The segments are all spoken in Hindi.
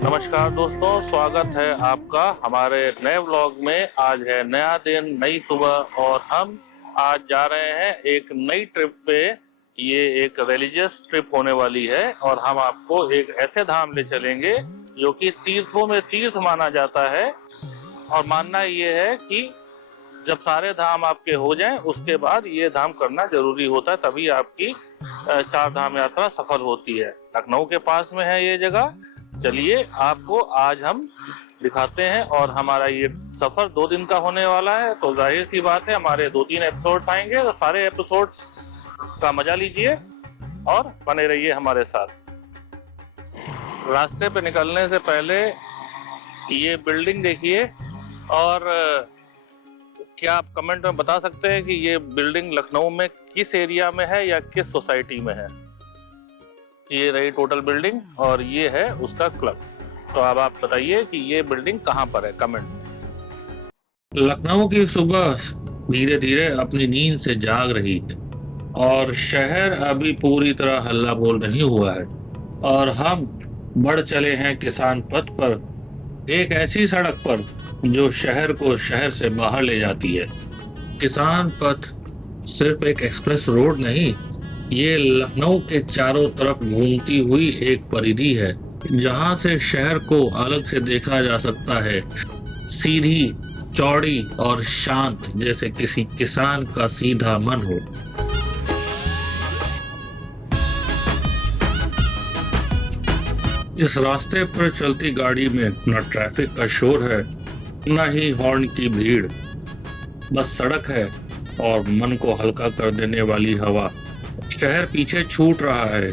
नमस्कार दोस्तों, स्वागत है आपका हमारे नए व्लॉग में। आज है नया दिन, नई सुबह और हम आज जा रहे हैं एक नई ट्रिप पे। ये एक रिलीजियस ट्रिप होने वाली है और हम आपको एक ऐसे धाम ले चलेंगे जो कि तीर्थों में तीर्थ माना जाता है। और मानना ये है कि जब सारे धाम आपके हो जाएं उसके बाद ये धाम करना जरूरी होता है, तभी आपकी चार धाम यात्रा सफल होती है। लखनऊ के पास में है ये जगह। चलिए आपको आज हम दिखाते हैं। और हमारा ये सफर 2 दिन का होने वाला है, तो जाहिर सी बात है हमारे 2-3 एपिसोड्स आएंगे, तो सारे एपिसोड्स का मजा लीजिए और बने रहिए हमारे साथ। रास्ते पे निकलने से पहले ये बिल्डिंग देखिए, और क्या आप कमेंट में बता सकते हैं कि ये बिल्डिंग लखनऊ में किस एरिया में है या किस सोसाइटी में है। ये रही टोटल बिल्डिंग और ये है उसका क्लब। तो अब आप बताइए कि ये बिल्डिंग कहाँ पर है, कमेंट में। लखनऊ की सुबह धीरे धीरे अपनी नींद से जाग रही है और शहर अभी पूरी तरह हल्ला बोल नहीं हुआ है और हम बढ़ चले हैं किसान पथ पर, एक ऐसी सड़क पर जो शहर को शहर से बाहर ले जाती है। किसान पथ सिर्फ एक एक्सप्रेस रोड नहीं, ये लखनऊ के चारों तरफ घूमती हुई एक परिधि है जहां से शहर को अलग से देखा जा सकता है, सीधी, चौड़ी और शांत, जैसे किसी किसान का सीधा मन हो। इस रास्ते पर चलती गाड़ी में न ट्रैफिक का शोर है, न ही हॉर्न की भीड़, बस सड़क है और मन को हल्का कर देने वाली हवा। शहर पीछे छूट रहा है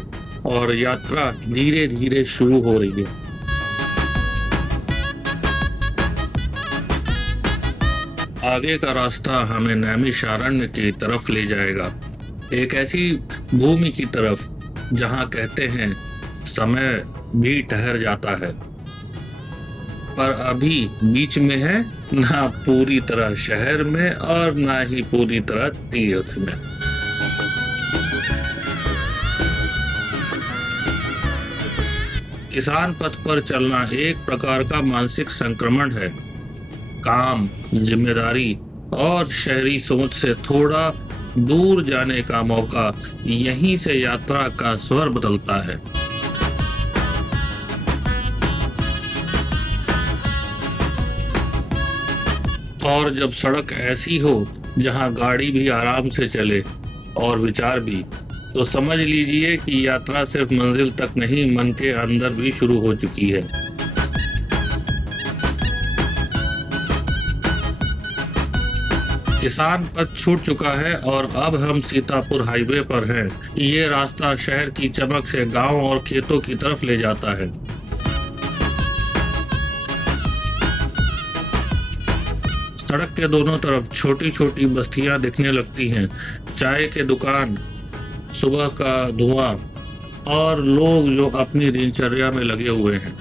और यात्रा धीरे धीरे शुरू हो रही है। आगे का रास्ता हमें नैमिषारण्य की तरफ ले जाएगा, एक ऐसी भूमि की तरफ जहां कहते हैं समय भी ठहर जाता है, पर अभी बीच में है, ना पूरी तरह शहर में और ना ही पूरी तरह तीर्थ में। किसान पथ पर चलना एक प्रकार का मानसिक संक्रमण है। काम, जिम्मेदारी और शहरी सोच से थोड़ा दूर जाने का मौका, यहीं से यात्रा का स्वर बदलता है। और जब सड़क ऐसी हो जहां गाड़ी भी आराम से चले और विचार भी, तो समझ लीजिए कि यात्रा सिर्फ मंजिल तक नहीं, मन के अंदर भी शुरू हो चुकी है। किसान पथ छूट चुका है और अब हम सीतापुर हाईवे पर हैं। ये रास्ता शहर की चमक से गांव और खेतों की तरफ ले जाता है। सड़क के दोनों तरफ छोटी छोटी बस्तियां दिखने लगती हैं, चाय के दुकान, सुबह का धुआं और लोग जो अपनी दिनचर्या में लगे हुए हैं।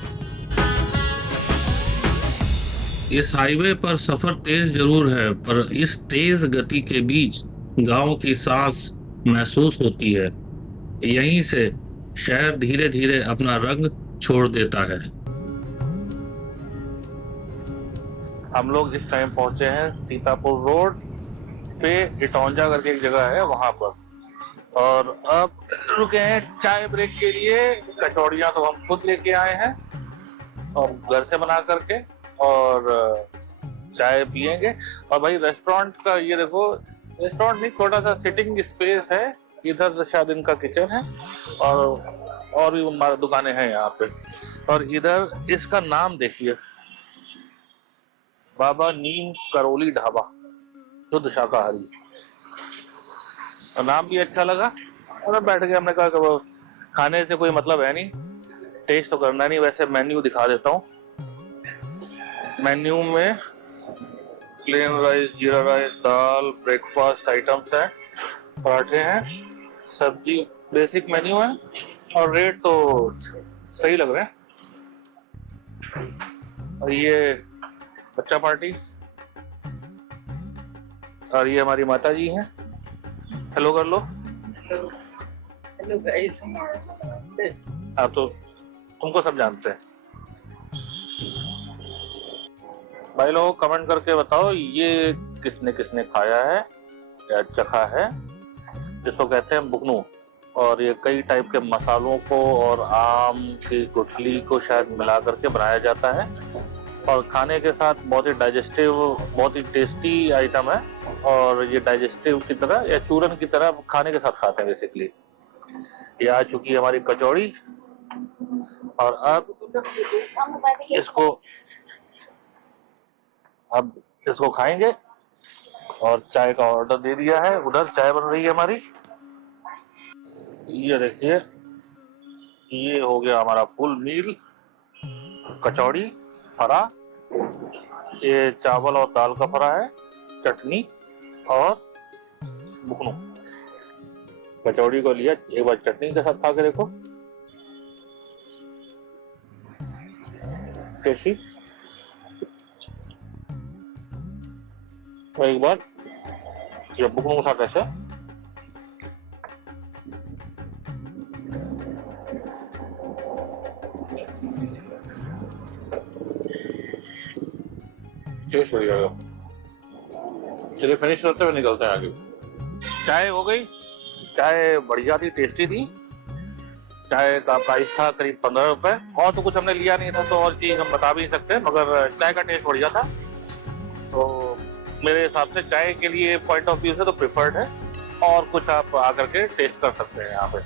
इस हाईवे पर सफर तेज जरूर है, पर इस तेज गति के बीच गांव की सांस महसूस होती है। यहीं से शहर धीरे धीरे अपना रंग छोड़ देता है। हम लोग इस टाइम पहुंचे हैं सीतापुर रोड पे, इटौंजा करके एक जगह है वहां पर, और अब रुके हैं चाय ब्रेक के लिए। कचौड़ियाँ तो हम खुद लेके आए हैं और घर से बना करके, और चाय पियेंगे। और भाई रेस्टोरेंट का ये देखो, रेस्टोरेंट नहीं, छोटा सा सिटिंग स्पेस है। इधर शायद इनका किचन है और भी हमारी दुकानें हैं यहाँ पे। और इधर इसका नाम देखिए, बाबा नीम करौली ढाबा, शुद्ध शाकाहारी। नाम भी अच्छा लगा और बैठ गए। हमने कहा कि खाने से कोई मतलब है नहीं, टेस्ट तो करना नहीं। वैसे मेन्यू दिखा देता हूँ। मेन्यू में प्लेन राइस, जीरा राइस, दाल, ब्रेकफास्ट आइटम्स हैं, पराठे हैं, सब्जी, बेसिक मेन्यू है और रेट तो सही लग रहे हैं। और ये बच्चा पार्टी, और ये हमारी माता जी हैं। हेलो कर लो। Hello guys. हाँ, तो तुमको सब जानते हैं। भाई लोग कमेंट करके बताओ ये किसने किसने खाया है या चखा है। जिसको कहते हैं बुकनू, और ये कई टाइप के मसालों को और आम की गुठली को शायद मिला करके बनाया जाता है, और खाने के साथ बहुत ही डाइजेस्टिव, बहुत ही टेस्टी आइटम है। और ये डाइजेस्टिव की तरह या चूरन की तरह खाने के साथ खाते हैं बेसिकली। ये आ चुकी है हमारी कचौड़ी, और अब इसको खाएंगे। और चाय का ऑर्डर दे दिया है, उधर चाय बन रही है हमारी। ये देखिए, ये हो गया हमारा फुल मील, कचौड़ी, फरा, ये चावल और दाल का फरा है, चटनी और बुकनू। कचौड़ी को लिया, एक बार चटनी के साथ खा के देखो कैसी। एक बार ये बुकनू के साथ ऐसे टेस्ट बढ़िया है। चलिए फिनिश करते हुए निकलते हैं आगे। चाय हो गई, चाय बढ़िया थी, टेस्टी थी। चाय का प्राइस था करीब 15 रुपए, और तो कुछ हमने लिया नहीं था तो और चीज हम बता भी नहीं सकते, मगर चाय का टेस्ट बढ़िया था। तो मेरे हिसाब से चाय के लिए पॉइंट ऑफ व्यू से तो प्रिफर्ड है, और कुछ आप आकर के टेस्ट कर सकते हैं यहाँ पे।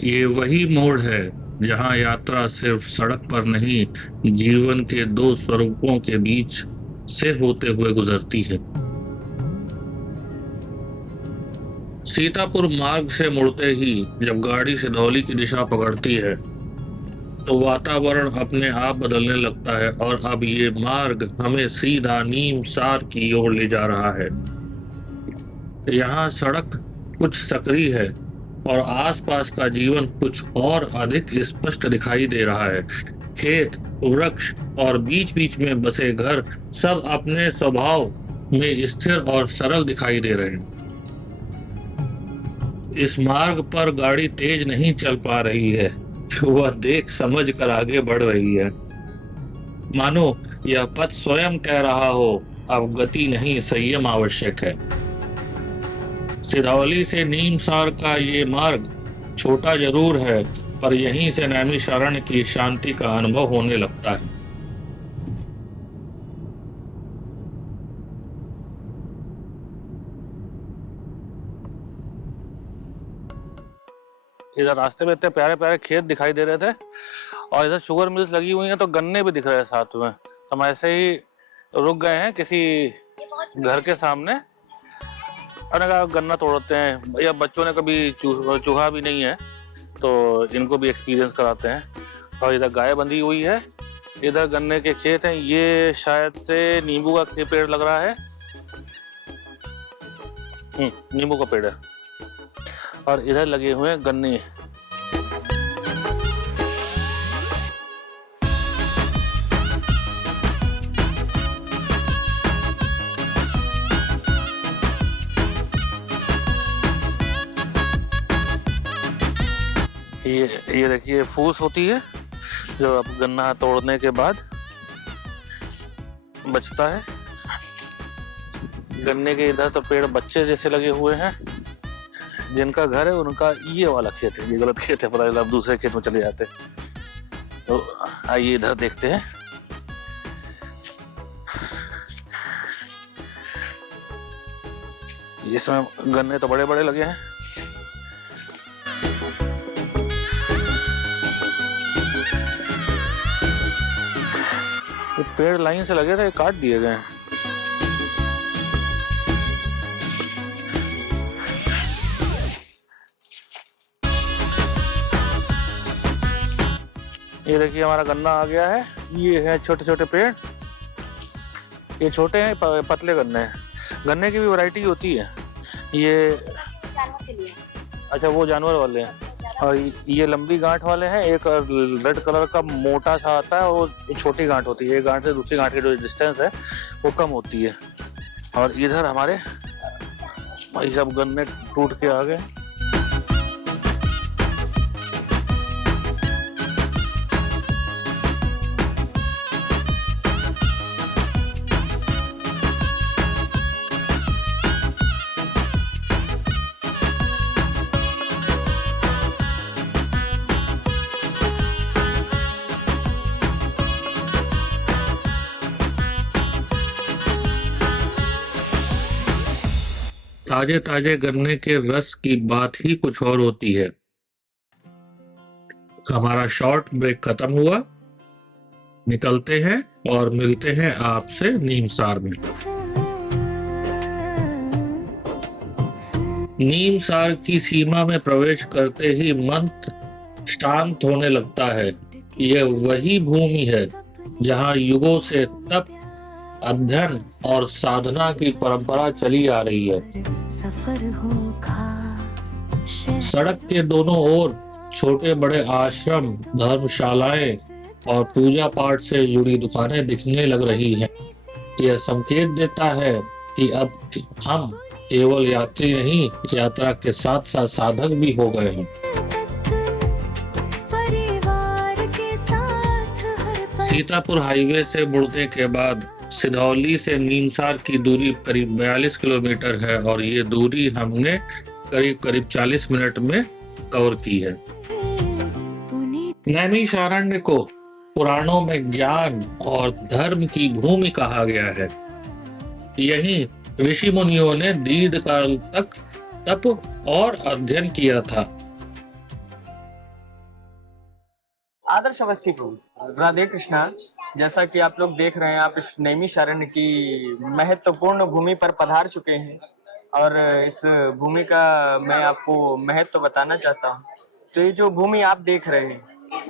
ये वही मोड़ है जहां यात्रा सिर्फ सड़क पर नहीं, जीवन के दो स्वरूपों के बीच से होते हुए गुजरती है। सीतापुर मार्ग से मुड़ते ही जब गाड़ी सिधौली की दिशा पकड़ती है तो वातावरण अपने आप बदलने लगता है, और अब ये मार्ग हमें सीधा नीम सार की ओर ले जा रहा है। यहाँ सड़क कुछ सक्रिय है और आसपास का जीवन कुछ और अधिक स्पष्ट दिखाई दे रहा है। खेत, वृक्ष और बीच बीच में बसे घर सब अपने स्वभाव में स्थिर और सरल दिखाई दे रहे हैं। इस मार्ग पर गाड़ी तेज नहीं चल पा रही है, वह देख समझ कर आगे बढ़ रही है, मानो यह पथ स्वयं कह रहा हो अब गति नहीं, संयम आवश्यक है। सिधौली से नीमसार का ये मार्ग छोटा जरूर है, पर यहीं से नैमिषारण्य की शांति का अनुभव होने लगता है। इधर रास्ते में इतने प्यारे प्यारे खेत दिखाई दे रहे थे, और इधर शुगर मिल्स लगी हुई हैं, तो गन्ने भी दिख रहे हैं साथ में। हम ऐसे ही रुक गए हैं किसी घर के सामने, और कहा गन्ना तोड़ते हैं भैया। बच्चों ने कभी चूहा भी नहीं है तो इनको भी एक्सपीरियंस कराते हैं। और इधर गाय बंधी हुई है, इधर गन्ने के खेत हैं, ये शायद से नींबू का पेड़ लग रहा है। नींबू का पेड़ है, और इधर लगे हुए हैं गन्ने। ये देखिए फूस होती है जो अब गन्ना तोड़ने के बाद बचता है। गन्ने के इधर तो पेड़ बच्चे जैसे लगे हुए हैं। जिनका घर है उनका ये वाला खेत है, ये गलत खेत है, पता अब दूसरे खेत में चले जाते हैं। तो आइए इधर देखते हैं। इसमें गन्ने तो बड़े बड़े लगे हैं। ये पेड़ लाइन से लगे थे, काट दिए गए हैं। ये देखिए हमारा गन्ना आ गया है। ये है छोटे छोटे पेड़, ये छोटे हैं, पतले गन्ने हैं। गन्ने की भी वैरायटी होती है। ये अच्छा वो जानवर वाले हैं, और ये लंबी गांठ वाले हैं। एक रेड कलर का मोटा सा आता है, वो छोटी गांठ होती है। एक गांठ से दूसरी गांठ की जो डिस्टेंस है वो कम होती है। और इधर हमारे भाई सब गन्ने टूट के आ गए। ताजे ताजे गन्ने के रस की बात ही कुछ और होती है। हमारा शॉर्ट ब्रेक खत्म हुआ, निकलते हैं और मिलते हैं आपसे नीमसार में। नीमसार की सीमा में प्रवेश करते ही मन शांत होने लगता है। यह वही भूमि है जहां युगों से तप, अध्ययन और साधना की परंपरा चली आ रही है। सड़क के दोनों ओर छोटे बड़े आश्रम, धर्मशालाएं और पूजा पाठ से जुड़ी दुकानें दिखने लग रही हैं। यह संकेत देता है कि अब हम केवल यात्री नहीं, यात्रा के साथ साथ साधक भी हो गए हैं। सीतापुर हाईवे से मुड़ने के बाद सिधौली से नीमसार की दूरी करीब 42 किलोमीटर है और ये दूरी हमने करीब 40 मिनट में कवर की है। नैमिषारण्य को पुराणों में ज्ञान और धर्म की भूमि कहा गया है। यहीं ऋषि मुनियों ने दीर्घ काल तक तप और अध्ययन किया था। आदर्श अवस्थी को राधे कृष्णा। जैसा कि आप लोग देख रहे हैं, आप इस नैमिषारण्य की महत्वपूर्ण भूमि पर पधार चुके हैं और इस भूमि का मैं आपको महत्व बताना चाहता हूँ। तो ये जो भूमि आप देख रहे हैं,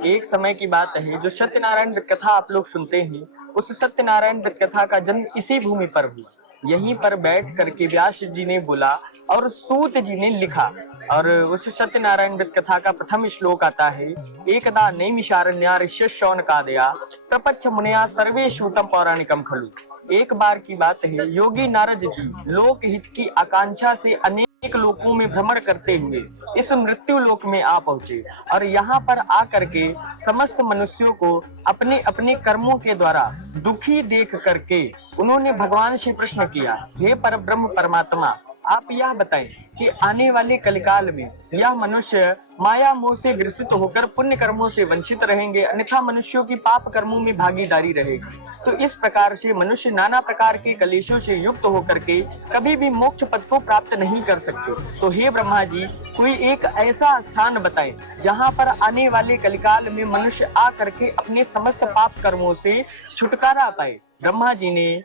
एक समय की बात है, जो सत्यनारायण व्रत कथा आप लोग सुनते हैं, उस सत्यनारायण व्रत कथा का जन्म इसी भूमि पर हुआ। यहीं पर बैठ करके व्यास जी ने बोला और सूत जी ने लिखा। और उस सत्यनारायण व्रत कथा का प्रथम श्लोक आता है, एकदा नैमिषारण्या ऋष्य शौनकादया प्रपच्छ मुनिया सर्वे श्रुतम पौराणिकम खलु। एक बार की बात है, योगी नारद जी लोक हित की आकांक्षा से अनेक लोकों में भ्रमण करते हुए इस मृत्यु लोक में आ पहुंचे और यहाँ पर आकर के समस्त मनुष्यों को अपने अपने कर्मों के द्वारा दुखी देख करके उन्होंने भगवान से प्रश्न किया, हे परब्रह्म परमात्मा, आप यह बताएं कि आने वाले कलिकाल में यह मनुष्य माया मोह से ग्रसित होकर पुण्य कर्मों से वंचित रहेंगे, अन्यथा मनुष्यों की पाप कर्मों में भागीदारी रहेगी। तो इस प्रकार से मनुष्य नाना प्रकार के कलेशों से युक्त होकर के कभी भी मोक्ष पद को प्राप्त नहीं कर सकते। तो हे ब्रह्मा जी, कोई एक ऐसा स्थान बताएं जहां पर आने वाले कलिकाल में मनुष्य आ करके अपने समस्त पाप कर्मों से छुटकारा पाए। ब्रह्मा जी ने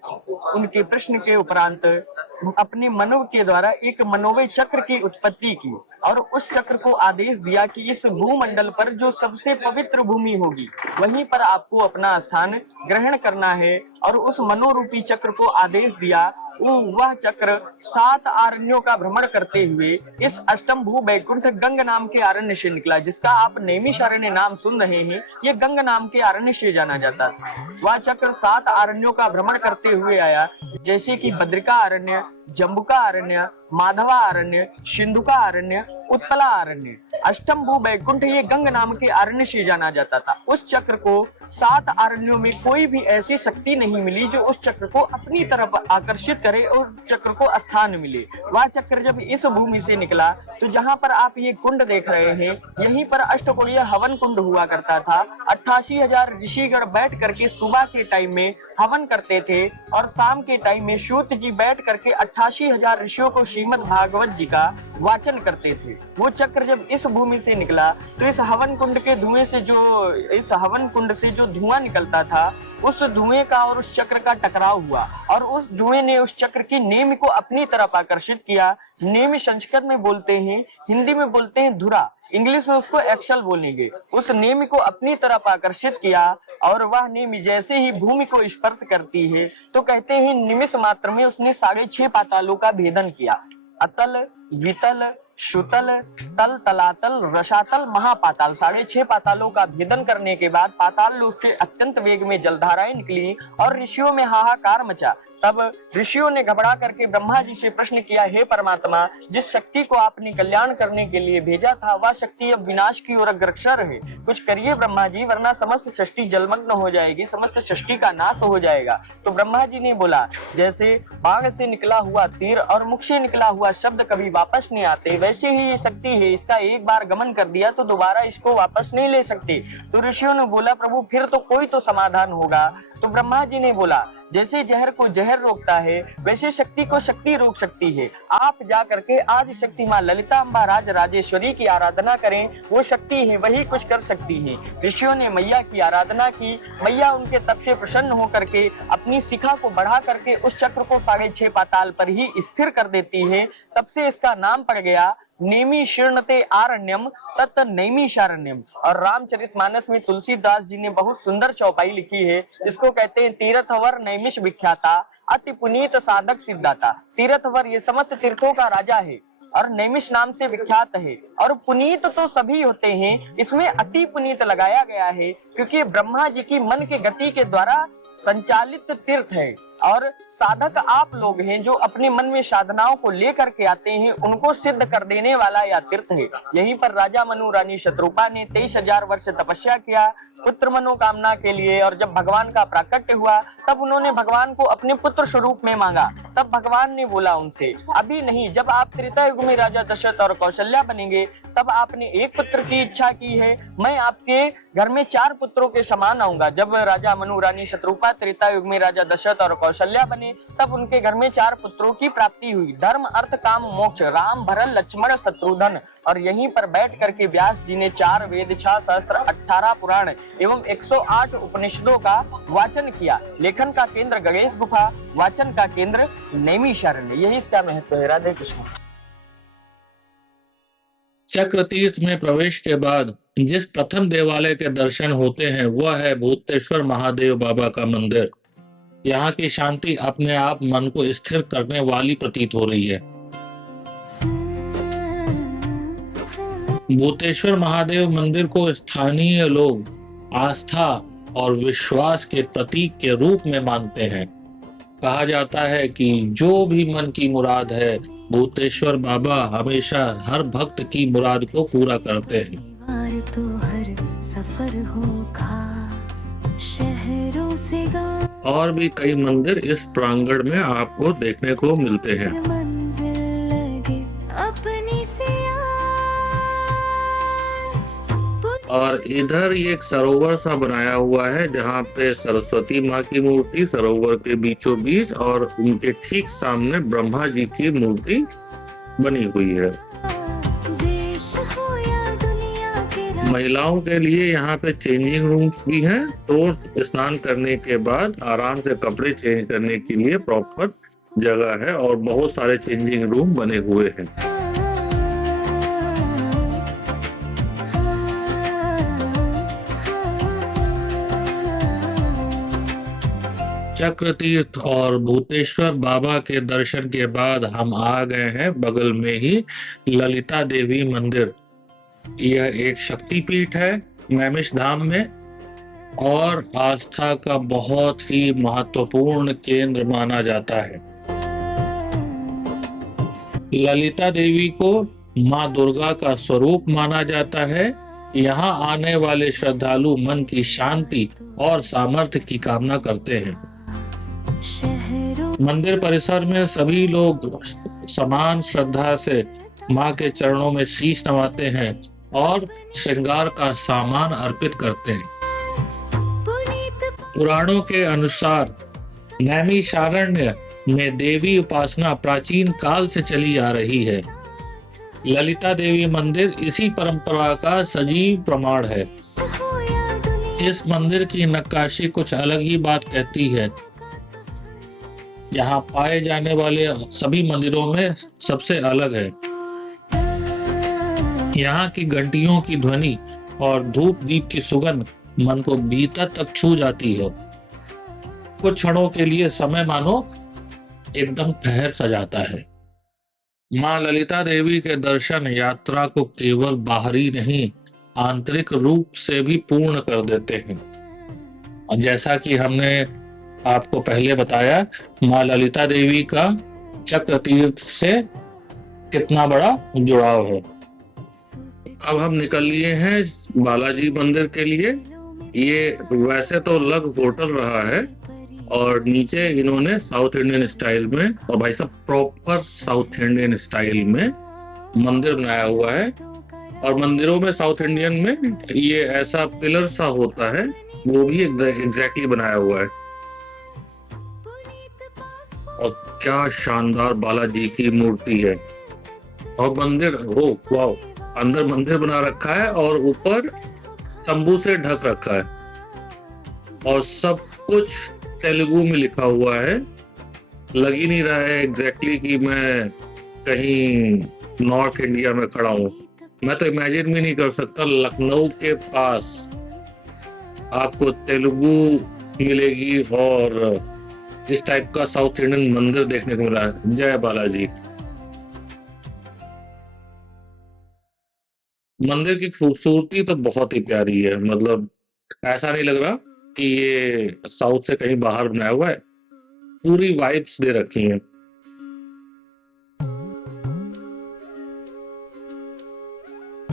उनके प्रश्न के उपरांत अपने मनो के द्वारा एक मनोवय चक्र की उत्पत्ति की और उस चक्र को आदेश दिया कि इस भूमंडल पर जो सबसे पवित्र भूमि होगी वहीं पर आपको अपना स्थान ग्रहण करना है। और उस मनोरूपी चक्र को आदेश दिया। वह चक्र 7 आरण्यों का भ्रमण करते हुए इस अष्टम भू बैकुंठ गंग नाम के आरण्य से निकला, जिसका आप नैमिषारण्य नाम सुन रहे हैं। ये गंग नाम के आरण्य से जाना जाता था। वह चक्र 7 आरण्यों का भ्रमण करते हुए आया, जैसे कि बद्रिका अरण्य, जम्बुका अरण्य, माधवा अरण्य, सिंधुका अरण्य, उत्पला अरण्य। अष्टम भू बैकुंठ ये गंग नाम के अरण्य से जाना जाता था। उस चक्र को 7 अरण्यों में कोई भी ऐसी शक्ति नहीं मिली जो उस चक्र को अपनी तरफ आकर्षित करे और चक्र को स्थान मिले। वह चक्र जब इस भूमि से निकला तो जहां पर आप ये कुंड देख रहे हैं, यहीं पर अष्टकोणीय हवन कुंड हुआ करता था। 88,000 ऋषिगण बैठ करके सुबह के टाइम में हवन करते थे और शाम के टाइम में सूत जी बैठ करके 88,000 ऋषियों को श्रीमद् भागवत जी का वाचन करते थे। वो चक्र जब इस भूमि से निकला तो इस हवन कुंड से जो धुआं निकलता था, उस धुएं का और उस चक्र का टकराव हुआ और उस धुएं ने उस चक्र की नेमि को अपनी तरफ आकर्षित किया। नेमि संस्कृत में बोलते हैं, हिंदी में बोलते हैं धुरा, इंग्लिश में उसको एक्सल बोलेंगे। उस नेमि को अपनी तरफ आकर्षित किया और वह नेमि जैसे ही भूमि को स्पर्श करती है तो कहते हैं निमिष मात्र में उसने 6.5 पातालों का भेदन किया। अतल, वितल, सुतल, तल, तलातल, रसातल, महापाताल, 6.5 पातालों का भेदन करने के बाद पाताल लोक से अत्यंत वेग में जलधाराएं निकली और ऋषियों में हाहाकार मचा। तब ऋषियों ने घबरा करके ब्रह्मा जी से प्रश्न किया, हे परमात्मा, जिस शक्ति को आपने कल्याण करने के लिए भेजा था वह शक्ति अब विनाश की ओर अग्रसर है। कुछ करिए ब्रह्मा जी, वरना समस्त सृष्टि जलमग्न हो जाएगी, समस्त सृष्टि का नाश हो जाएगा। तो ब्रह्मा जी ने बोला, जैसे बाग से निकला हुआ तीर और मुख से निकला हुआ शब्द कभी वापस नहीं आते, वैसे ही ये शक्ति है, इसका एक बार गमन कर दिया तो दोबारा इसको वापस नहीं ले सकते। तो ऋषियों ने बोला, प्रभु फिर तो कोई तो समाधान होगा। तो ब्रह्मा जी ने बोला, जैसे जहर को जहर रोकता है वैसे शक्ति को शक्ति रोक सकती है। आप जा करके आज शक्ति माँ ललिता अम्बा राज राजेश्वरी की आराधना करें, वो शक्ति है, वही कुछ कर सकती है। ऋषियों ने मैया की आराधना की। मैया उनके तप से प्रसन्न होकर के अपनी शिखा को बढ़ा करके उस चक्र को 6.5 पाताल पर ही स्थिर कर देती है। तब से इसका नाम पड़ गया नेमि शीर्णते आरण्यम तत् नैमिषारण्यम। और रामचरितमानस में तुलसीदास जी ने बहुत सुंदर चौपाई लिखी है, इसको कहते हैं तीर्थवर नैमिष विख्याता अति पुनीत साधक सिद्धाता। तीर्थवर ये समस्त तीर्थों का राजा है और नैमिष नाम से विख्यात है। और पुनीत तो सभी होते हैं, इसमें अति पुनीत लगाया गया है क्योंकि ब्रह्मा जी की मन के गति के द्वारा संचालित तीर्थ है। और साधक आप लोग हैं जो अपने मन में साधनाओं को लेकर के आते हैं, उनको सिद्ध कर देने वाला यह तीर्थ है। यहीं पर राजा मनु रानी शत्रुपा ने 23,000 वर्ष तपस्या किया पुत्र मनोकामना के लिए। और जब भगवान का प्राकट्य हुआ तब उन्होंने भगवान को अपने पुत्र स्वरूप में मांगा। तब भगवान ने बोला उनसे, अभी नहीं, जब आप त्रेता युग में राजा दशरथ और कौशल्या बनेंगे तब आपने एक पुत्र की इच्छा की है, मैं आपके घर में 4 पुत्रों के समान आऊंगा। जब राजा मनु रानी शत्रुपा त्रेता युग में राजा दशरथ और कौशल्या बने तब उनके घर में 4 पुत्रों की प्राप्ति हुई, धर्म अर्थ काम मोक्ष, राम भरत लक्ष्मण शत्रुघ्न। और यहीं पर बैठ करके व्यास जी ने 4 वेद, 6 सहस्त्र, 18 पुराण एवं 108 उपनिषदों का वाचन किया। लेखन का केंद्र गणेश गुफा, वाचन का केंद्र नैमिषारण्य, यही इसका महत्व है। राधे कृष्ण। चक्र तीर्थ में प्रवेश के बाद जिस प्रथम देवालय के दर्शन होते हैं वह है भूतेश्वर महादेव बाबा का मंदिर। यहाँ की शांति अपने आप मन को स्थिर करने वाली प्रतीत हो रही है। भूतेश्वर महादेव मंदिर को स्थानीय लोग आस्था और विश्वास के प्रतीक के रूप में मानते हैं। कहा जाता है कि जो भी मन की मुराद है भूतेश्वर बाबा हमेशा हर भक्त की मुराद को पूरा करते हैं। तो हर सफर हो खास शहरों से गांव और भी कई मंदिर इस प्रांगण में आपको देखने को मिलते हैं। मंजिल लगे अपनी से और इधर ये एक सरोवर सा बनाया हुआ है जहाँ पे सरस्वती माँ की मूर्ति सरोवर के बीचों बीच और उनके ठीक सामने ब्रह्मा जी की मूर्ति बनी हुई है। देश हो या दुनिया के महिलाओं के लिए यहाँ पे चेंजिंग रूम्स भी हैं, तो स्नान करने के बाद आराम से कपड़े चेंज करने के लिए प्रॉपर जगह है और बहुत सारे चेंजिंग रूम बने हुए हैं। चक्र तीर्थ और भूतेश्वर बाबा के दर्शन के बाद हम आ गए हैं बगल में ही ललिता देवी मंदिर। यह एक शक्तिपीठ है नैमिष धाम में और आस्था का बहुत ही महत्वपूर्ण केंद्र माना जाता है। ललिता देवी को माँ दुर्गा का स्वरूप माना जाता है। यहाँ आने वाले श्रद्धालु मन की शांति और सामर्थ्य की कामना करते हैं। मंदिर परिसर में सभी लोग समान श्रद्धा से माँ के चरणों में शीश नवाते हैं और श्रृंगार का सामान अर्पित करते हैं। पुराणों के अनुसार नैमिषारण्य में देवी उपासना प्राचीन काल से चली आ रही है। ललिता देवी मंदिर इसी परंपरा का सजीव प्रमाण है। इस मंदिर की नक्काशी कुछ अलग ही बात कहती है। यहाँ पाए जाने वाले सभी मंदिरों में सबसे अलग है। यहाँ की घंटियों की ध्वनि और धूप दीप की सुगंध मन को भीतर तक छू जाती है। कुछ क्षणों के लिए समय मानो एकदम ठहर सा जाता है। मां ललिता देवी के दर्शन यात्रा को केवल बाहरी नहीं, आंतरिक रूप से भी पूर्ण कर देते हैं। और जैसा कि हमने आपको पहले बताया, मां ललिता देवी का चक्र तीर्थ से कितना बड़ा जुड़ाव है। अब हम निकल लिए हैं बालाजी मंदिर के लिए। ये वैसे तो लग होटल रहा है और नीचे इन्होंने साउथ इंडियन स्टाइल में, और भाई साहब प्रॉपर साउथ इंडियन स्टाइल में मंदिर बनाया हुआ है। और मंदिरों में साउथ इंडियन में ये ऐसा पिलर सा होता है, वो भी एग्जैक्टली बनाया हुआ है। और क्या शानदार बालाजी की मूर्ति है। और मंदिर, हो वाह, अंदर मंदिर बना रखा है और ऊपर तंबू से ढक रखा है और सब कुछ तेलुगु में लिखा हुआ है। लग ही नहीं रहा है एग्जैक्टली कि मैं कहीं नॉर्थ इंडिया में खड़ा हूँ। मैं तो इमेजिन भी नहीं कर सकता, लखनऊ के पास आपको तेलुगु मिलेगी और इस टाइप का साउथ इंडियन मंदिर देखने को मिला है। जय बालाजी। मंदिर की खूबसूरती तो बहुत ही प्यारी है, मतलब ऐसा नहीं लग रहा कि ये साउथ से कहीं बाहर बनाया हुआ है। पूरी वाइब्स दे रखी हैं।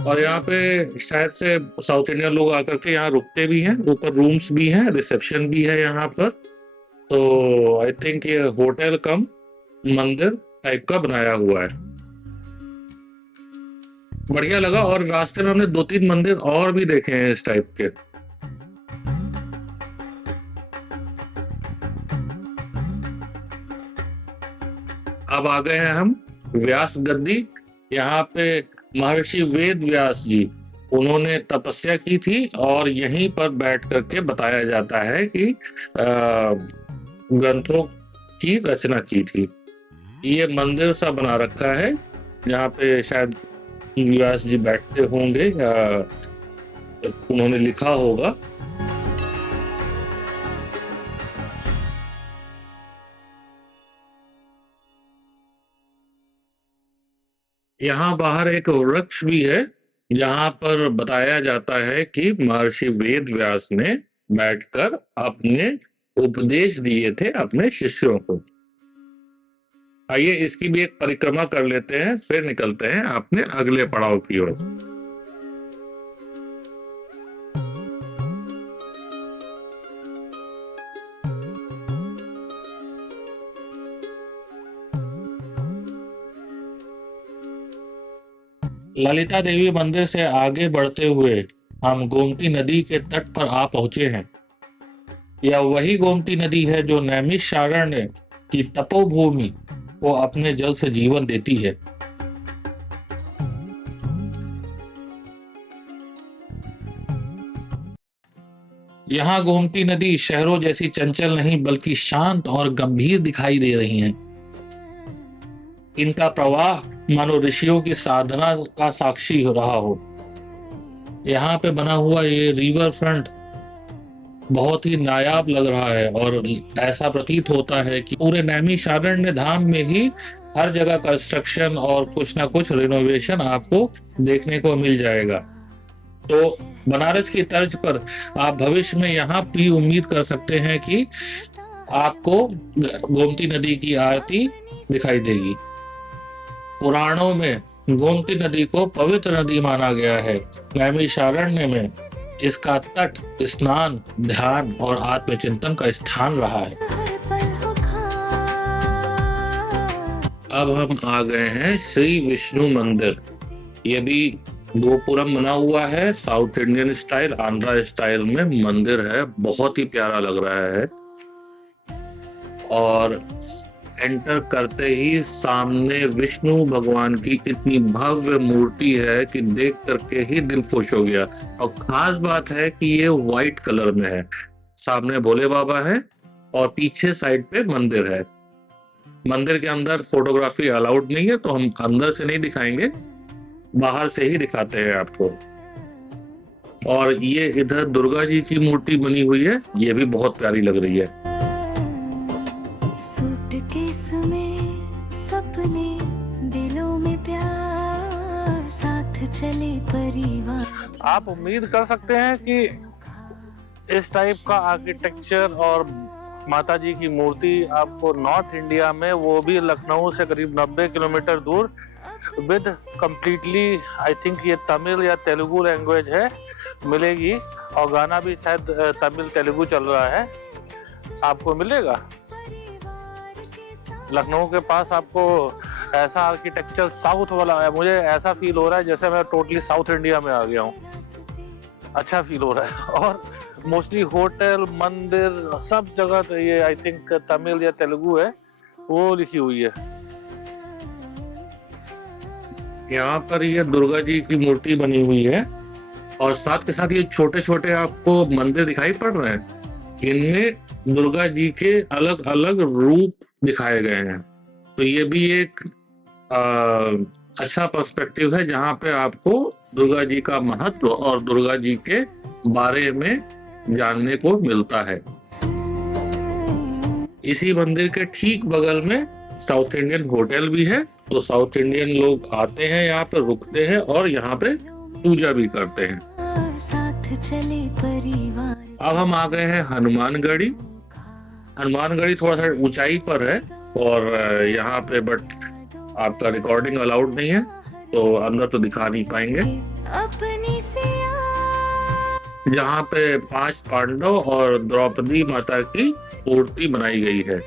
और यहाँ पे शायद से साउथ इंडियन लोग आकर के यहाँ रुकते भी हैं। ऊपर रूम्स भी हैं, रिसेप्शन भी है यहाँ पर। तो आई थिंक ये होटल कम मंदिर टाइप का बनाया हुआ है। बढ़िया लगा। और रास्ते में हमने 2-3 मंदिर और भी देखे हैं इस टाइप के। अब आ गए हैं हम व्यास गद्दी। यहाँ पे महर्षि वेद व्यास जी, उन्होंने तपस्या की थी और यहीं पर बैठ करके बताया जाता है कि ग्रंथों की रचना की थी। ये मंदिर सा बना रखा है, यहाँ पे शायद व्यास जी बैठते होंगे या उन्होंने लिखा होगा। यहाँ बाहर एक वृक्ष भी है, जहाँ पर बताया जाता है कि महर्षि वेद व्यास ने बैठकर अपने उपदेश दिए थे अपने शिष्यों को। आइए इसकी भी एक परिक्रमा कर लेते हैं, फिर निकलते हैं अपने अगले पड़ाव की ओर। ललिता देवी मंदिर से आगे बढ़ते हुए हम गोमती नदी के तट पर आ पहुंचे हैं। यह वही गोमती नदी है जो नैमिषारण्य की तपोभूमि को अपने जल से जीवन देती है। यहाँ गोमती नदी शहरों जैसी चंचल नहीं बल्कि शांत और गंभीर दिखाई दे रही हैं। इनका प्रवाह मानो ऋषियों की साधना का साक्षी हो रहा हो। यहाँ पे बना हुआ ये रिवर फ्रंट बहुत ही नायाब लग रहा है और ऐसा प्रतीत होता है कि पूरे नैमिषारण्य धाम में ही हर जगह कंस्ट्रक्शन और कुछ ना कुछ रिनोवेशन आपको देखने को मिल जाएगा। तो बनारस की तर्ज पर आप भविष्य में यहाँ भी उम्मीद कर सकते हैं कि आपको गोमती नदी की आरती दिखाई देगी। पुराणों में गोमती नदी को पवित्र नदी माना गया है। नैमिषारण्य में इसका तट स्नान, ध्यान और आत्मचिंतन का स्थान रहा है। अब हम आ गए हैं श्री विष्णु मंदिर। ये भी गोपुरम बना हुआ है, south Indian style, Andhra style में मंदिर है। बहुत ही प्यारा लग रहा है। और एंटर करते ही सामने विष्णु भगवान की इतनी भव्य मूर्ति है कि देख करके ही दिल खुश हो गया। और खास बात है कि ये व्हाइट कलर में है। सामने भोले बाबा है और पीछे साइड पे मंदिर है। मंदिर के अंदर फोटोग्राफी अलाउड नहीं है, तो हम अंदर से नहीं दिखाएंगे, बाहर से ही दिखाते हैं आपको। और ये इधर दुर्गा जी की मूर्ति बनी हुई है, ये भी बहुत प्यारी लग रही है। सूटकेस में सपने दिलों प्यार साथ चले परिवार। आप उम्मीद कर सकते हैं कि इस टाइप का आर्किटेक्चर और माता जी की मूर्ति आपको नॉर्थ इंडिया में, वो भी लखनऊ से करीब 90 किलोमीटर दूर, विद कंप्लीटली आई थिंक ये तमिल या तेलुगु लैंग्वेज है, मिलेगी। और गाना भी शायद तमिल तेलुगु चल रहा है, आपको मिलेगा। लखनऊ के पास आपको ऐसा आर्किटेक्चर साउथ वाला है, मुझे ऐसा फील हो रहा है जैसे मैं टोटली साउथ इंडिया में आ गया हूँ। अच्छा फील हो रहा है। और मोस्टली होटल, मंदिर, सब जगह तो ये आई थिंक तमिल या तेलुगु है, वो लिखी हुई है। यहाँ पर ये दुर्गा जी की मूर्ति बनी हुई है और साथ के साथ ये छोटे छोटे आपको मंदिर दिखाई पड़ रहे हैं, इनमें दुर्गा जी के अलग अलग रूप दिखाए गए हैं। तो ये भी एक अच्छा पर्सपेक्टिव है जहाँ पे आपको दुर्गा जी का महत्व और दुर्गा जी के बारे में जानने को मिलता है। इसी मंदिर के ठीक बगल में साउथ इंडियन होटल भी है, तो साउथ इंडियन लोग आते हैं यहाँ पे, रुकते हैं और यहाँ पे पूजा भी करते हैं। साथ चले परिवार। अब हम आ गए हैं हनुमानगढ़ी। हनुमानगढ़ी थोड़ा सा ऊंचाई पर है और यहाँ पे बट आपका रिकॉर्डिंग अलाउड नहीं है, तो अंदर तो दिखा नहीं पाएंगे। अपनी से जहाँ पे 5 पांडव और द्रौपदी माता की मूर्ति बनाई गई है,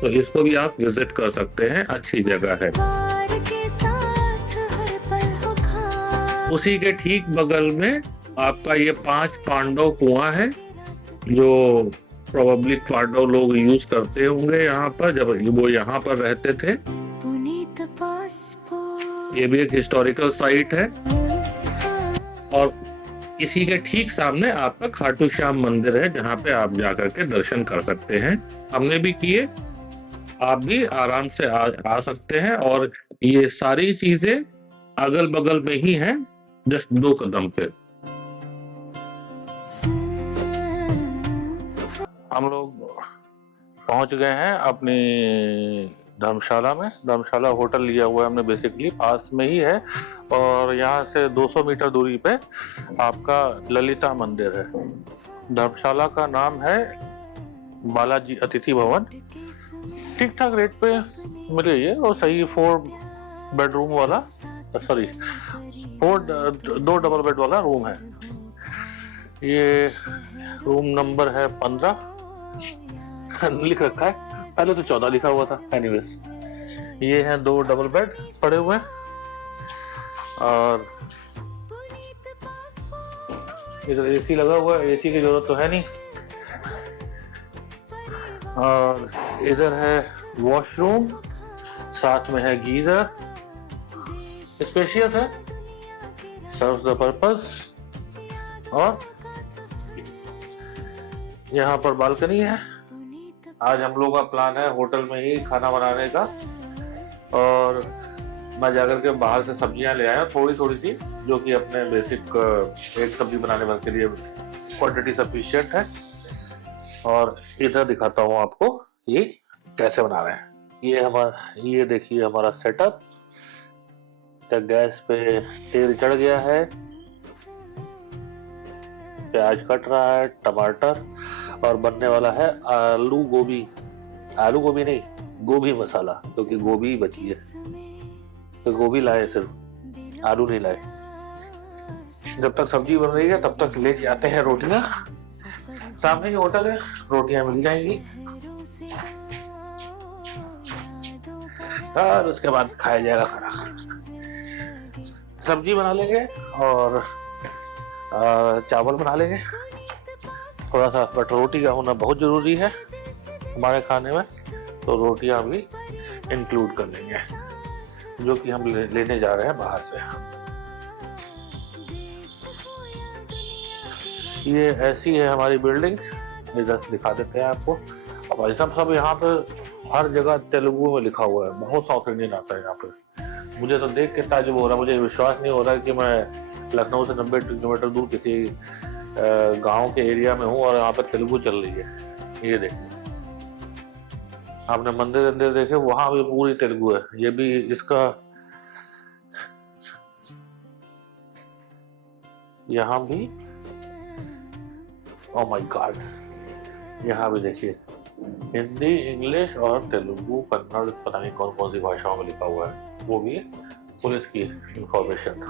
तो इसको भी आप विजिट कर सकते हैं, अच्छी जगह है। के साथ हर पल हो खास। उसी के ठीक बगल में आपका ये 5 पांडव कुआं है, जो प्रोबेबली पांडव लोग यूज करते होंगे यहाँ पर, जब वो यहाँ पर रहते थे। पुनीत पासपोर्ट। ये भी एक हिस्टोरिकल साइट है। और इसी के ठीक सामने आपका खाटू श्याम मंदिर है, जहाँ पे आप जाकर के दर्शन कर सकते हैं। हमने भी किए, आप भी आराम से आ सकते हैं। और ये सारी चीजें अगल बगल में ही हैं, जस्ट 2 कदम पे। हम लोग पहुंच गए हैं अपनी धर्मशाला में। धर्मशाला होटल लिया हुआ है हमने, बेसिकली पास में ही है, और यहाँ से 200 मीटर दूरी पे आपका ललिता मंदिर है। धर्मशाला का नाम है बालाजी अतिथि भवन। ठीक ठाक रेट पे मिले ये, और सही 4 बेडरूम वाला, सॉरी 2 डबल बेड वाला रूम है। ये रूम नंबर है 15 लिख रखा है, पहले तो 14 लिखा हुआ था। एनीवेज, ये हैं 2 डबल बेड पड़े हुए हैं, और इधर एसी लगा हुआ है, एसी की जरूरत तो है नहीं। और इधर है वॉशरूम, साथ में है गीजर, स्पेशियस है, सर्व्स द पर्पस। और यहाँ पर बालकनी है। आज हम लोग का प्लान है होटल में ही खाना बनाने का, और मैं जाकर के बाहर से सब्जियां ले आया थोड़ी थोड़ी सी, जो कि अपने बेसिक एक सब्जी बनाने भर के लिए क्वांटिटी सफिशिएंट है। और इधर दिखाता हूँ आपको ये कैसे बना रहे हैं। ये देखिए हमारा सेटअप। गैस पे तेल चढ़ गया है, प्याज कट रहा है, टमाटर, और बनने वाला है आलू गोभी नहीं, गोभी मसाला, क्योंकि गोभी बची है, तो गोभी लाए, सिर्फ आलू नहीं लाए। जब तक सब्जी बन रही है तब तक लेके आते हैं रोटियां। सामने ही होटल है, रोटियां मिल जाएंगी, और उसके बाद खाया जाएगा खाना। सब्जी बना लेंगे और चावल बना लेंगे थोड़ा सा, बट रोटी का होना बहुत जरूरी है हमारे खाने में, तो रोटियां भी इंक्लूड कर लेंगे, जो कि हम लेने जा रहे हैं बाहर से। ये ऐसी है हमारी बिल्डिंग, इधर दिखा देते हैं आपको। अब भाई साहब सब यहाँ पे हर जगह तेलुगु में लिखा हुआ है, बहुत साउथ इंडियन आता है यहाँ पे। मुझे तो देख के ताज्जुब हो रहा है, मुझे विश्वास नहीं हो रहा है कि मैं लखनऊ से 90 किलोमीटर दूर किसी गांव के एरिया में हूँ और यहाँ पर तेलुगु चल रही है। ये देखिए, आपने मंदिर अंदर देखे, वहां भी पूरी तेलुगु है। ये भी इसका यहाँ भी, ओ माय गॉड, यहाँ भी देखिए हिंदी, इंग्लिश और तेलुगु, कन्नड़, पता नहीं कौन कौन सी भाषाओं में लिखा हुआ है, वो भी पुलिस की इंफॉर्मेशन।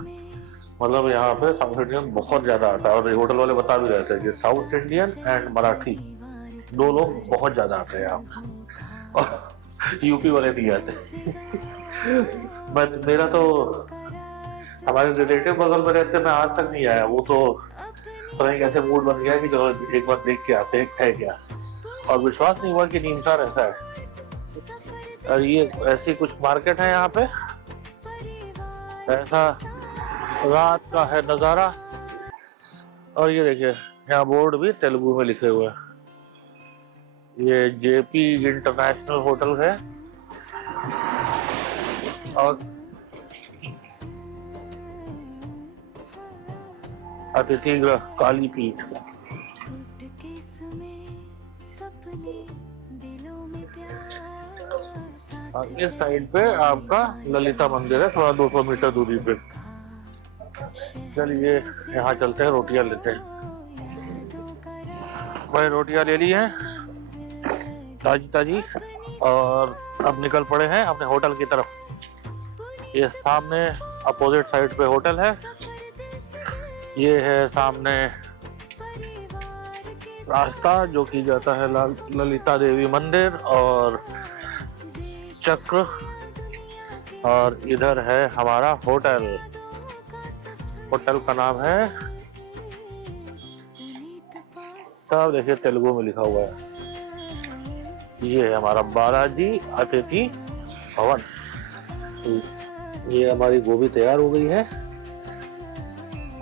मतलब यहाँ पे साउथ इंडियन बहुत ज्यादा आता है, और होटल वाले बता भी रहे थे कि साउथ इंडियन एंड मराठी दो लोग बहुत ज्यादा आते हैं यहाँ पे, और यूपी वाले नहीं आते। बट मेरा तो, हमारे रिलेटिव बगल में रहते, मैं आज तक नहीं आया, वो तो पता नहीं कैसे मूड बन गया कि चलो एक बार देख के आते हैं है क्या, और विश्वास नहीं हुआ कि नीमसा ऐसा है। और ये ऐसी कुछ मार्केट है यहाँ पे, ऐसा रात का है नजारा। और ये देखिए यहाँ बोर्ड भी तेलुगु में लिखे हुए हैं, ये जेपी इंटरनेशनल होटल है, और अतिथि गृह काली पीठ। सूटकेस में सपने, दिलों में प्यार, और इस साइड पे आपका ललिता मंदिर है, थोड़ा 200 मीटर दूरी पे। चलिए यहाँ चलते हैं, रोटियां लेते हैं। भाई रोटियां ले ली हैं ताजी ताजी, और अब निकल पड़े हैं अपने होटल की तरफ। ये सामने अपोजिट साइड पे होटल है, ये है सामने रास्ता जो कि जाता है ललिता देवी मंदिर और चक्र, और इधर है हमारा होटल। होटल का नाम है, सब देखिए तेलुगु में लिखा हुआ है, ये है हमारा बालाजी अतिथि भवन। ये हमारी गोभी तैयार हो गई है,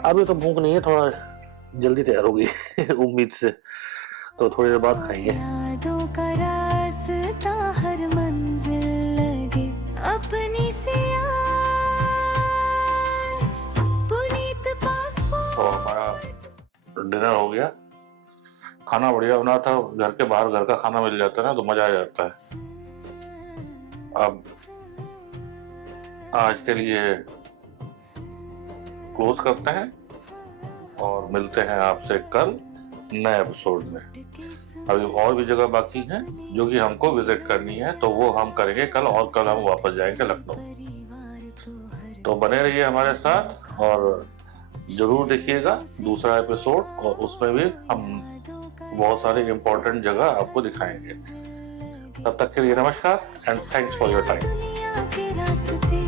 अभी तो भूख नहीं है, थोड़ा जल्दी तैयार हो गई उम्मीद से, तो थोड़ी देर बाद खाएंगे। यादों का रास्ता हर मंजिल लगे अपनी से आज, पुनीत पासपोर्ट। तो हमारा डिनर हो गया, खाना बढ़िया बना था, घर के बाहर घर का खाना मिल जाता है ना तो मजा आ जाता है। अब आज के लिए क्लोज करते हैं और मिलते हैं आपसे कल नए एपिसोड में। अभी और भी जगह बाकी हैं जो कि हमको विजिट करनी है, तो वो हम करेंगे कल, और कल हम वापस जाएंगे लखनऊ। तो बने रहिए हमारे साथ और जरूर देखिएगा दूसरा एपिसोड, और उसमें भी हम बहुत सारे इम्पोर्टेंट जगह आपको दिखाएंगे। तब तक के लिए नमस्कार and thanks for your time. दुनिया के रास्ते